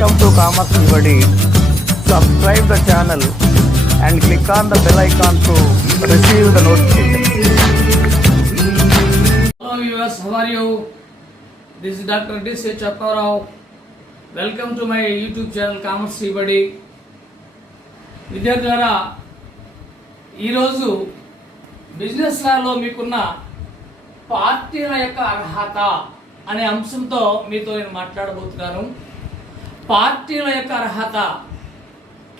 Welcome to Commerce Everybody. Subscribe the channel and click on the bell icon to receive the notification. Hello viewers, how are you? This is Dr. D.C. Chapparao. Welcome to my YouTube channel Commerce Everybody. విద్యార్థులారా, ఈరోజు business లాలో మీకున్న పార్టీల యొక్క అర్హత అనే అంశంతో మీతో నేను మాట్లాడబోతున్నాను. పార్టీల యొక్క అర్హత,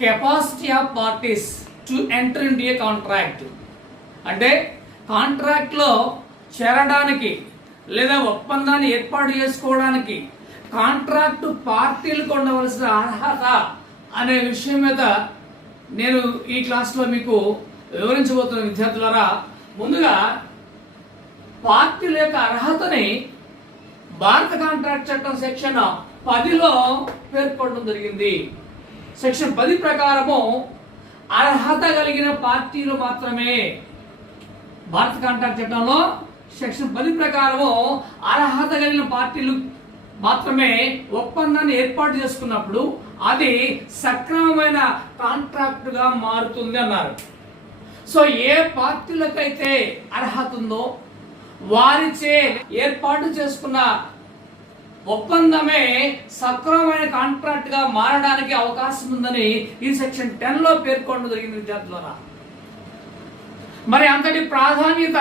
capacity of parties to enter in a contract. అంటే కాంట్రాక్ట్లో చేరడానికి లేదా ఒప్పందాన్ని ఏర్పాటు చేసుకోవడానికి కాంట్రాక్ట్ పార్టీలకు ఉండవలసిన అర్హత అనే విషయం మీద నేను ఈ క్లాస్లో మీకు వివరించబోతున్న విద్యార్థులారా, ముందుగా పార్టీల యొక్క అర్హతని భారత కాంట్రాక్ట్ చట్టం సెక్షన్ 10లో పేర్కొనడం జరిగింది. సెక్షన్ 10 ప్రకారము అర్హత కలిగిన పార్టీలు మాత్రమే, భారత కాంట్రాక్ట్ చట్టంలో సెక్షన్ 10 ప్రకారము అర్హత కలిగిన పార్టీలు మాత్రమే ఒప్పందాన్ని ఏర్పాటు చేసుకున్నప్పుడు అది సక్రమమైన కాంట్రాక్టుగా మారుతుంది అన్నారు. సో ఏ పార్టీలకైతే అర్హత ఉందో వారిచే ఏర్పాటు చేసుకున్న ఒప్పందమే సక్రమమైన కాంట్రాక్ట్ గా మారడానికి అవకాశం ఉందని ఈ సెక్షన్ 10లో పేర్కొనడం జరిగింది విద్యార్థులారా. మరి అంతటి ప్రాధాన్యత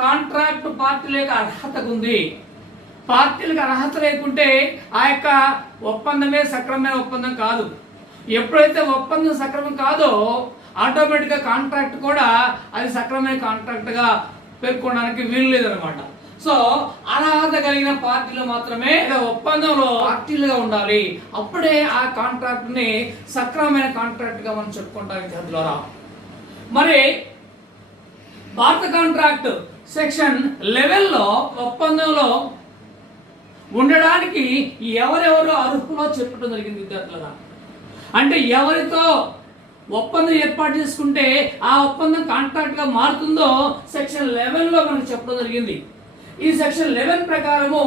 కాంట్రాక్ట్ పార్టీలకు అర్హతకు ఉంది. పార్టీలకు అర్హత లేకుంటే ఆ యొక్క ఒప్పందమే సక్రమమైన ఒప్పందం కాదు. ఎప్పుడైతే ఒప్పందం సక్రమం కాదో ఆటోమేటిక్ గా కాంట్రాక్ట్ కూడా అది సక్రమమైన కాంట్రాక్ట్ గా పేర్కొనడానికి వీలు లేదనమాట. సో అర్హత కలిగిన పార్టీలు మాత్రమే ఒప్పందంలో పార్టీలుగా ఉండాలి. అప్పుడే ఆ కాంట్రాక్ట్ ని సక్రమమైన కాంట్రాక్ట్ గా మనం చెప్పుకుంటాం విద్యార్థులారా. మరి భారత కాంట్రాక్ట్ సెక్షన్ 11లో ఒప్పందంలో ఉండడానికి ఎవరెవరు అర్హులో చెప్పడం జరిగింది విద్యార్థులారా. అంటే ఎవరితో ఒప్పందం ఏర్పాటు చేసుకుంటే ఆ ఒప్పందం కాంట్రాక్ట్ గా మారుతుందో సెక్షన్ 11లో మనకు చెప్పడం జరిగింది. ఈ సెక్షన్ 11 ప్రకారము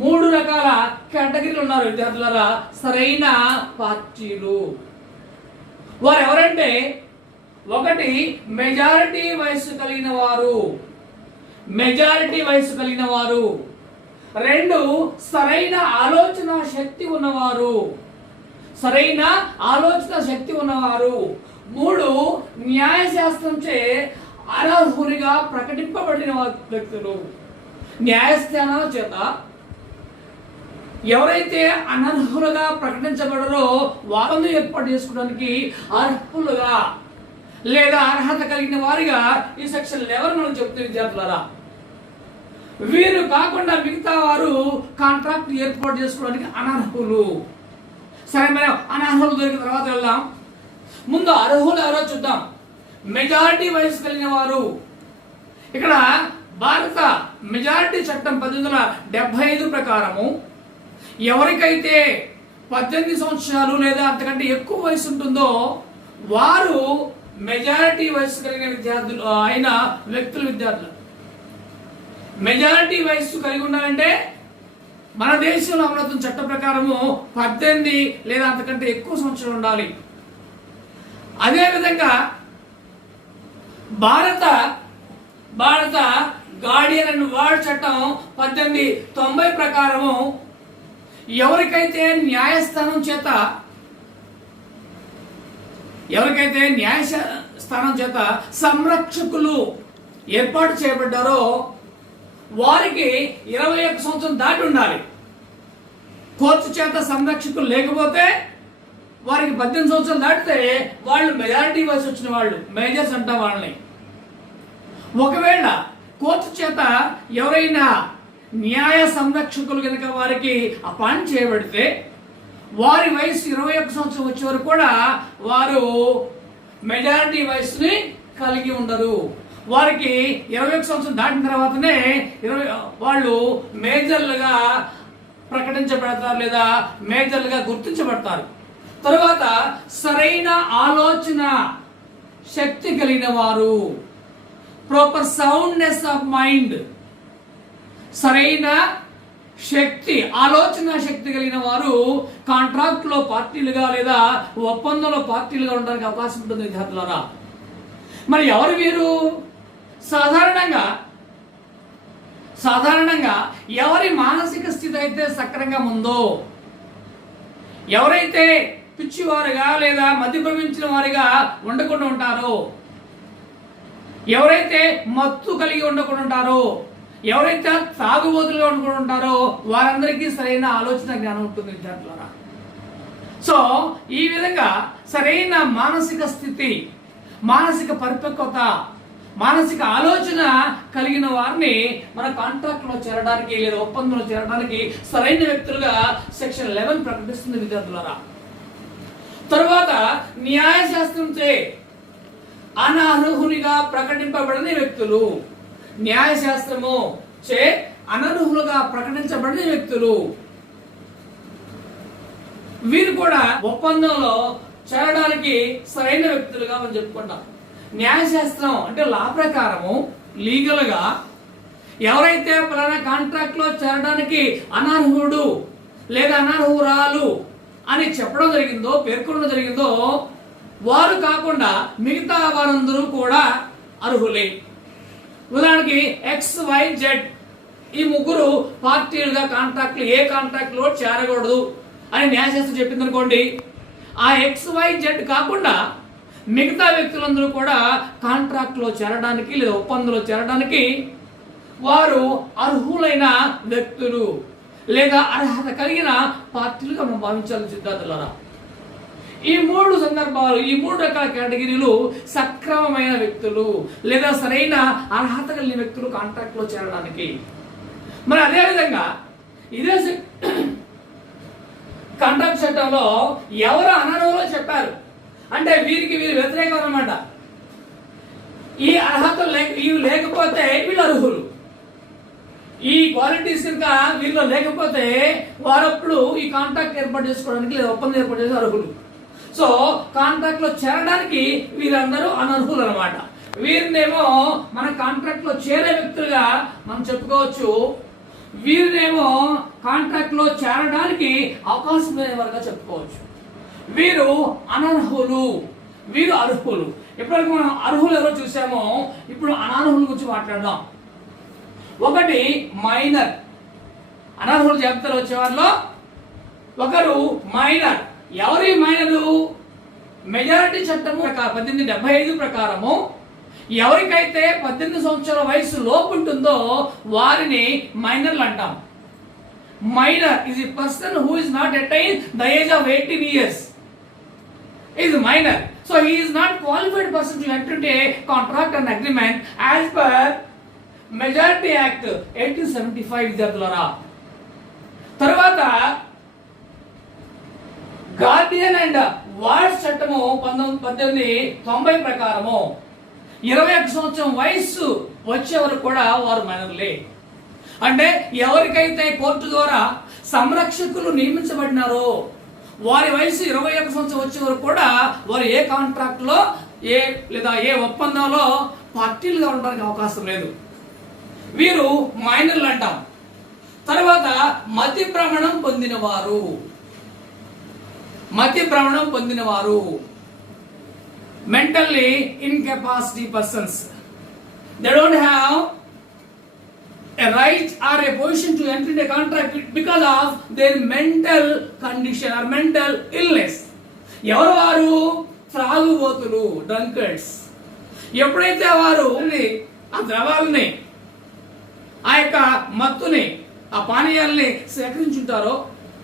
3 రకాల కేటగిరీలు ఉన్నారు విద్యార్థులారా. సరైన పార్టీలు వారు ఎవరంటే, ఒకటి మెజారిటీ వయసు కలిగిన వారు, మెజారిటీ వయసు కలిగిన వారు. 2 సరైన ఆలోచన శక్తి ఉన్నవారు, సరైన ఆలోచన శక్తి ఉన్నవారు. 3 న్యాయశాస్త్రంచే అర్హులుగా ప్రకటింపబడిన వ్యక్తులు. న్యాయస్థానాల చేత ఎవరైతే అనర్హులుగా ప్రకటించబడరో వారిని ఏర్పాటు చేసుకోవడానికి అర్హులుగా లేదా అర్హత కలిగిన వారిగా ఈ సెక్షన్ 11 మనం చెప్తే విద్యార్థులారా. వీరు కాకుండా మిగతా వారు కాంట్రాక్ట్ ఏర్పాటు చేసుకోవడానికి అనర్హులు. సరే, మనం అనర్హులు దొరికిన తర్వాత వెళ్దాం. ముందు అర్హులు ఎవరో చూద్దాం. మెజారిటీ వయసు కలిగిన వారు. ఇక్కడ భారత మెజారిటీ చట్టం 1875 ప్రకారము ఎవరికైతే 18 సంవత్సరాలు లేదా అంతకంటే ఎక్కువ వయసు ఉంటుందో వారు మెజారిటీ వయసు కలిగిన విద్యార్థులు అయిన వ్యక్తులు విద్యార్థులు. మెజారిటీ వయస్సు కలిగి ఉండాలంటే మన దేశంలో అమలవుతున్న చట్ట ప్రకారము 18 లేదా అంతకంటే ఎక్కువ సంవత్సరాలు ఉండాలి. అదేవిధంగా భారత గార్డియన్ అండ్ వార్డ్ చట్టం 1890 ప్రకారము ఎవరికైతే న్యాయస్థానం చేత సంరక్షకులు ఏర్పాటు చేయబడ్డారో వారికి 21 సంవత్సరం దాటి ఉండాలి. కోర్టు చేత సంరక్షకులు లేకపోతే వారికి 18 సంవత్సరాలు దాటితే వాళ్ళు మెజారిటీ వయసు వచ్చిన వాళ్ళు, మేజర్స్ అంటాం వాళ్ళని. ఒకవేళ కోర్టు చేత ఎవరైనా న్యాయ సంరక్షకులు కనుక వారికి అపాయింట్ చేయబడితే వారి వయసు 21 సంవత్సరం వచ్చే వరకు కూడా వారు మెజారిటీ వయసుని కలిగి ఉండరు. వారికి 21 సంవత్సరం దాటిన తర్వాతనే వాళ్ళు మేజర్లుగా ప్రకటించబడతారు లేదా మేజర్లుగా గుర్తించబడతారు. తరువాత సరైన ఆలోచన శక్తి కలిగిన వారు, ప్రాపర్ సౌండ్నెస్ ఆఫ్ మైండ్, సరైన శక్తి, ఆలోచన శక్తి కలిగిన వారు కాంట్రాక్ట్ లో పార్టీలుగా లేదా ఒప్పందంలో పార్టీలుగా ఉండడానికి అవకాశం ఉంటుంది విద్యార్థులారా. మరి ఎవరు వీరు? సాధారణంగా ఎవరి మానసిక స్థితి అయితే సక్రంగా ఉందో, ఎవరైతే పిచ్చివారుగా లేదా మతిభ్రమించిన వారిగా ఉండకుండా ఉంటారో, ఎవరైతే మత్తు కలిగి ఉండకుండా ఉంటారో, ఎవరైతే తాగుబోతులుగా ఉండకుండా ఉంటారో వారందరికీ సరైన ఆలోచన జ్ఞానం ఉంటుంది విద్యార్థులారా. సో ఈ విధంగా సరైన మానసిక స్థితి, మానసిక పరిపక్వత, మానసిక ఆలోచన కలిగిన వారిని మన కాంట్రాక్ట్ లో చేరడానికి లేదా ఒప్పందంలో చేరడానికి సరైన వ్యక్తులుగా సెక్షన్ 11 ప్రకటిస్తుంది విద్యార్థులారా. తరువాత న్యాయశాస్త్రంచే అనర్హునిగా ప్రకటింపబడని వ్యక్తులు, న్యాయశాస్త్రము చే అనర్హులుగా ప్రకటించబడిన వ్యక్తులు, వీరు కూడా ఒప్పందంలో చేరడానికి సరైన వ్యక్తులుగా మనం చెప్పుకుంటాం. న్యాయశాస్త్రం అంటే లా ప్రకారము, లీగల్ గా ఎవరైతే పలానా కాంట్రాక్ట్ లో చేరడానికి అనర్హుడు లేదా అనర్హురాలు అని చెప్పడం జరిగిందో, పేర్కొనడం జరిగిందో, వారు కాకుండా మిగతా వారందరూ కూడా అర్హులే. ఉదాహరణకి XYZ ఈ ముగ్గురు పార్టీలుగా కాంట్రాక్ట్లు ఏ కాంట్రాక్ట్ లో చేరకూడదు అని న్యాయశాస్త్రం చెప్పింది అనుకోండి, ఆ XYZ కాకుండా మిగతా వ్యక్తులందరూ కూడా కాంట్రాక్ట్ లో చేరడానికి లేదా ఒప్పందంలో చేరడానికి వారు అర్హులైన వ్యక్తులు లేదా అర్హత కలిగిన పార్టీలుగా మనం భావించాలి సిద్ధార్థులారా. ఈ మూడు సందర్భాలు, ఈ మూడు రకాల కేటగిరీలు సక్రమమైన వ్యక్తులు లేదా సరైన అర్హత కలిగిన వ్యక్తులు కాంట్రాక్ట్ లో చేరడానికి. మరి అదేవిధంగా ఇదే కాంట్రాక్ట్ చట్టంలో ఎవరు అనర్హులో చెప్పారు అంటే వీరికి వీరు వ్యతిరేకం అన్నమాట. ఈ అర్హతలు లేకపోతే వీళ్ళు అర్హులు, ఈ క్వాలిటీస్ ఇంకా వీళ్ళు లేకపోతే వారప్పుడు ఈ కాంట్రాక్ట్ ఏర్పాటు చేసుకోవడానికి లేదా ఒప్పందం ఏర్పాటు చేసే అర్హులు. సో కాంట్రాక్ట్ లో చేరడానికి వీరందరూ అనర్హులు అనమాట. వీరినేమో మన కాంట్రాక్ట్ లో చేరే వ్యక్తులుగా మనం చెప్పుకోవచ్చు, వీరినేమో కాంట్రాక్ట్ లో చేరడానికి అవకాశం లేని వారుగా చెప్పుకోవచ్చు. వీరు అనర్హులు, వీరు అర్హులు. ఎప్పటికీ మనం అర్హులు ఎవరో చూసామో ఇప్పుడు అనర్హుల గురించి మాట్లాడదాం. ఒకటి మైనర్, అనర్హుల జాబితాలో వచ్చే వారిలో ఒకరు మైనర్. ఎవరి మైనరు? మెజారిటీ చట్టము 1875 ప్రకారము ఎవరికైతే 18 సంవత్సరాల వయసు లోపు ఉంటుందో వారిని మైనర్లు అంటాం. Minor is a person who is not attained the age of 18 years. Is minor. So he is not qualified person to enter into a contract and agreement as per Majority Act 1875 విద్యార్థులారా. తర్వాత Guardian and wards చట్టము 1890 ప్రకారము 21 సంవత్సరం వయస్సు వచ్చే వరకు కూడా వారు మైనర్లే. అంటే ఎవరికైతే కోర్టు ద్వారా సంరక్షకులు నియమించబడినారో వారి వయసు 21 సంవత్సరం వచ్చే వరకు కూడా వారు ఏ కాంట్రాక్ట్ లో లేదా ఏ ఒప్పందంలో పార్టీలుగా ఉండడానికి అవకాశం లేదు. వీరు మైనర్లు అంటాం. తర్వాత మతి భ్రమణం పొందినవారు mentally incapacity persons. They don't have a right or a position to enter into a contract because of their mental condition or mental illness. ఎవరు వారు? త్రాగుబోతులు, డ్రంకర్డ్స్. ఎప్పుడైతే వారు ఆ ద్రవాలని, ఆ యొక్క మత్తుని, ఆ పానీయాలని సేకరించుంటారో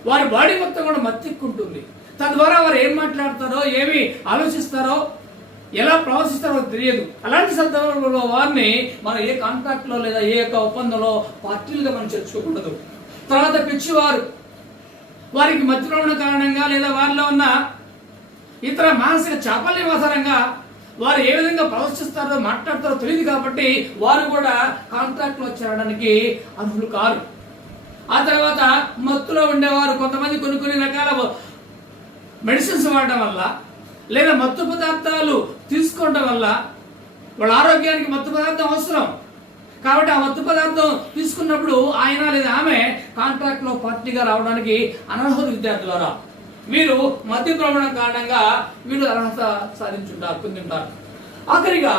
వారి బాడీ మొత్తం కూడా మత్తెక్కుంటుంది. తద్వారా వారు ఏం మాట్లాడతారో, ఏమి ఆలోచిస్తారో, ఎలా ప్రవర్తిస్తారో తెలియదు. అలాంటి సందర్భంలో వారిని మనం ఏ కాంట్రాక్ట్ లో లేదా ఏ యొక్క ఒప్పందంలో పార్టీలుగా మనం చేర్చుకోకూడదు. తర్వాత పిచ్చివారు, వారికి మత్తులో కారణంగా లేదా వారిలో ఉన్న ఇతర మానసిక చాపల్యం ఆధారంగా వారు ఏ విధంగా ప్రవర్తిస్తారో మాట్లాడతారో తెలియదు కాబట్టి వారు కూడా కాంట్రాక్ట్ లో చేరడానికి అర్హులు కారు. ఆ తర్వాత మత్తులో ఉండేవారు కొంతమంది కొన్ని రకాల మెడిసిన్స్ వాడడం వల్ల లేదా మత్తు పదార్థాలు తీసుకోవడం వల్ల వాళ్ళ ఆరోగ్యానికి మత్తు పదార్థం అవసరం. కాబట్టి ఆ మత్తు పదార్థం తీసుకున్నప్పుడు ఆయన లేదా ఆమె కాంట్రాక్ట్ లో పార్టీగా రావడానికి అనర్హులు విద్యార్థులారా. వీరు మద్య ప్రమాణం కారణంగా వీళ్ళు అర్హత సాధించుంటారు, పొందింటారు. ఆఖరిగా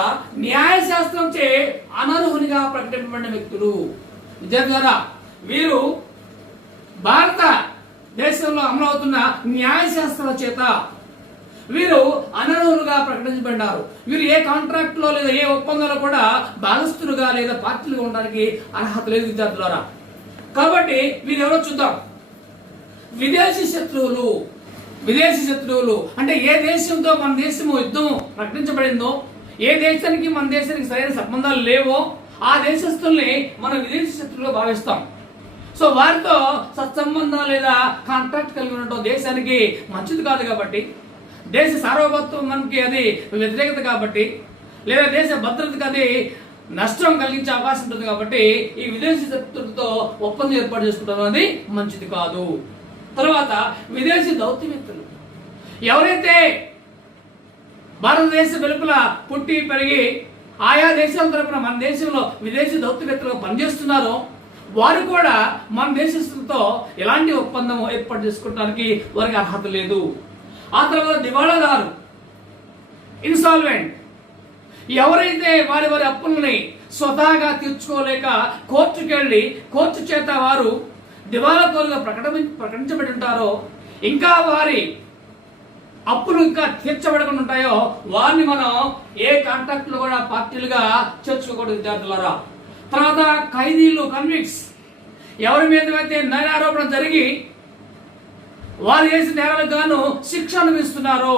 న్యాయశాస్త్రం చే అనర్హునిగా ప్రకటింపబడిన వ్యక్తులు విద్యార్థులారా. వీరు భారత దేశంలో అమలవుతున్న న్యాయశాస్త్రాల చేత వీరు అనర్హులుగా ప్రకటించబడినారు. వీరు ఏ కాంట్రాక్ట్ లో లేదా ఏ ఒప్పందంలో కూడా భాగస్థులుగా లేదా పార్టీలుగా ఉండడానికి అర్హత లేదు విద్యార్థులారా. కాబట్టి వీరు ఎవరో చూద్దాం. విదేశీ శత్రువులు. విదేశీ శత్రువులు అంటే ఏ దేశంతో మన దేశము యుద్ధం ప్రకటించబడిందో, ఏ దేశానికి మన దేశానికి సరైన సంబంధాలు లేవో ఆ దేశస్తుల్ని మనం విదేశీ శత్రువులుగా భావిస్తాం. సో వారితో సత్సంబంధం లేదా కాంట్రాక్ట్ కలిగి ఉండటం దేశానికి మంచిది కాదు. కాబట్టి దేశ సార్వభౌమత్వానికి అది వ్యతిరేకత కాబట్టి, లేదా దేశ భద్రతకు అది నష్టం కలిగించే అవకాశం ఉంటుంది. కాబట్టి ఈ విదేశీ శత్రులతో ఒప్పందం ఏర్పాటు చేసుకోవడం అనేది మంచిది కాదు. తర్వాత విదేశీ దౌత్యవేత్తలు. ఎవరైతే భారతదేశ వెలుపల పుట్టి పెరిగి ఆయా దేశాల తరపున మన దేశంలో విదేశీ దౌత్యవేత్తలుగా పనిచేస్తున్నారో వారు కూడా మన దేశస్తులతో ఎలాంటి ఒప్పందం ఏర్పాటు చేసుకోవడానికి వారికి అర్హత లేదు. ఆ తర్వాత దివాళాదారు, ఇన్సాల్వెంట్. ఎవరైతే వారి వారి అప్పుల్ని స్వతహాగా తీర్చుకోలేక కోర్టుకు వెళ్ళి కోర్టు చేత వారు దివాళాకోరుగా ప్రకటించబడి ఉంటారో, ఇంకా వారి అప్పులు ఇంకా తీర్చబడకుండా ఉంటాయో వారిని మనం ఏ కాంట్రాక్ట్ లో కూడా పార్టీలుగా చేర్చుకోకూడదు విద్యార్థులారా. తర్వాత ఖైదీలు, కన్విక్ట్స్. ఎవరి మీద అయితే నేరారోపణ జరిగి వారు చేసిన నేరాలకు గాను శిక్ష అనుభవిస్తున్నారో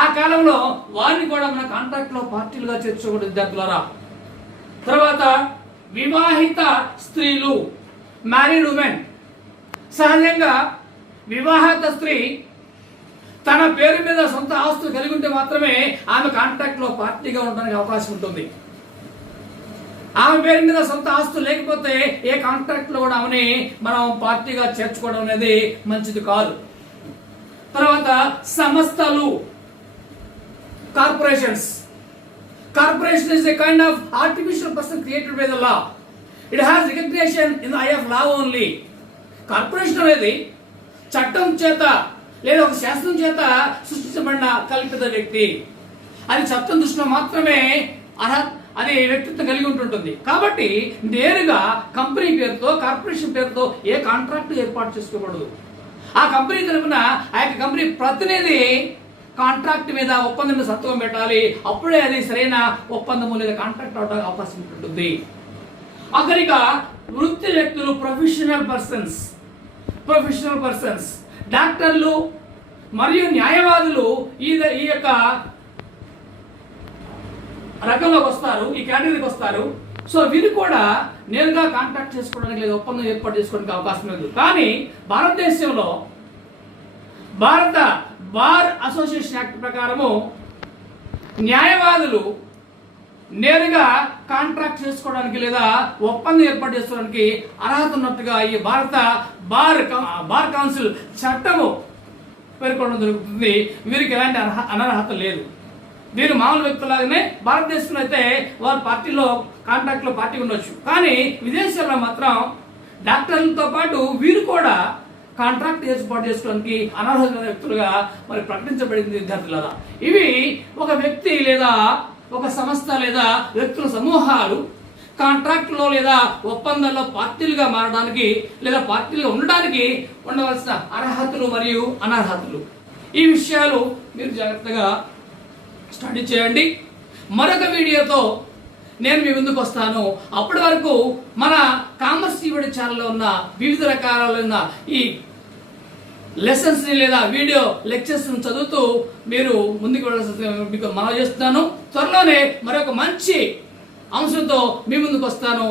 ఆ కాలంలో వారిని కూడా మన కాంట్రాక్ట్ లో పార్టీలుగా చేర్చుకోకూడదు విద్యార్థులారా. తర్వాత వివాహిత స్త్రీలు, మ్యారీడ్ ఉమెన్. సహజంగా వివాహిత స్త్రీ తన పేరు మీద సొంత ఆస్తులు కలిగి ఉంటే మాత్రమే ఆమె కాంట్రాక్ట్ లో పార్టీగా ఉండడానికి అవకాశం ఉంటుంది. ఆమె పేరు మీద సొంత ఆస్తులు లేకపోతే ఏ కాంట్రాక్ట్ లో కూడా ఆమెని మనం పార్టీగా చేర్చుకోవడం అనేది మంచిది కాదు. తర్వాత సంస్థలు, corporations. Corporation is a kind of artificial person created by the law. It has recognition in the eye of law only. Corporation అనేది చట్టం చేత లేదా ఒక శాస్త్రం చేత సృష్టించబడిన కల్పిత వ్యక్తి. అది చట్టం దృష్టిలో మాత్రమే అది వ్యక్తిత్వం కలిగి ఉంటుంటుంది. కాబట్టి నేరుగా కంపెనీ పేరుతో, కార్పొరేషన్ పేరుతో ఏ కాంట్రాక్ట్ ఏర్పాటు చేసుకోకూడదు. ఆ కంపెనీ తరఫున ఆ యొక్క కంపెనీ ప్రతినిధి కాంట్రాక్ట్ మీద ఒప్పందం మీద సంతకం పెట్టాలి. అప్పుడే అది సరైన ఒప్పందము లేదా కాంట్రాక్ట్ అవడానికి అవకాశం ఉంటుంది. ఆఖరిగా వృత్తి వ్యక్తులు, ప్రొఫెషనల్ పర్సన్స్. డాక్టర్లు మరియు న్యాయవాదులు ఈ యొక్క రకంలోకి వస్తారు, ఈ కేటగిరీకి వస్తారు. సో వీరు కూడా నేరుగా కాంట్రాక్ట్ చేసుకోవడానికి లేదా ఒప్పందం ఏర్పాటు చేసుకోవడానికి అవకాశం లేదు. కానీ భారతదేశంలో భారత బార్ అసోసియేషన్ యాక్ట్ ప్రకారము న్యాయవాదులు నేరుగా కాంట్రాక్ట్ చేసుకోవడానికి లేదా ఒప్పందం ఏర్పాటు చేసుకోవడానికి అర్హత ఉన్నట్టుగా ఈ భారత బార్ కౌన్సిల్ చట్టము పేర్కొనడం జరుగుతుంది. వీరికి ఎలాంటి అనర్హత లేదు. వీరు మామూలు వ్యక్తులాగానే భారతదేశంలో అయితే వారి పార్టీలో కాంట్రాక్ట్ లో పార్టీ ఉండొచ్చు. కానీ విదేశాల్లో మాత్రం డాక్టర్లతో పాటు వీరు కూడా కాంట్రాక్ట్ ఏర్పాటు చేసుకోవడానికి అనర్హత వ్యక్తులుగా మరి ప్రకటించబడింది విద్యార్థులారా. ఇవి ఒక వ్యక్తి లేదా ఒక సంస్థ లేదా వ్యక్తుల సమూహాలు కాంట్రాక్ట్లో లేదా ఒప్పందాల్లో పార్టీలుగా మారడానికి లేదా పార్టీలుగా ఉండడానికి ఉండవలసిన అర్హతలు మరియు అనర్హతలు. ఈ విషయాలు మీరు జాగ్రత్తగా స్టడీ చేయండి. మరొక వీడియోతో నేను మీ ముందుకు వస్తాను. అప్పటి వరకు మన కామర్స్ టీవీ ఛానల్లో ఉన్న వివిధ రకాలైన ఈ లెసన్స్ లేదా వీడియో లెక్చర్స్ చదువుతూ మీరు ముందుకు వెళ్ళాల్సిన మీకు మనవి చేస్తున్నాను. త్వరలోనే మరొక మంచి అంశంతో మీ ముందుకు వస్తాను.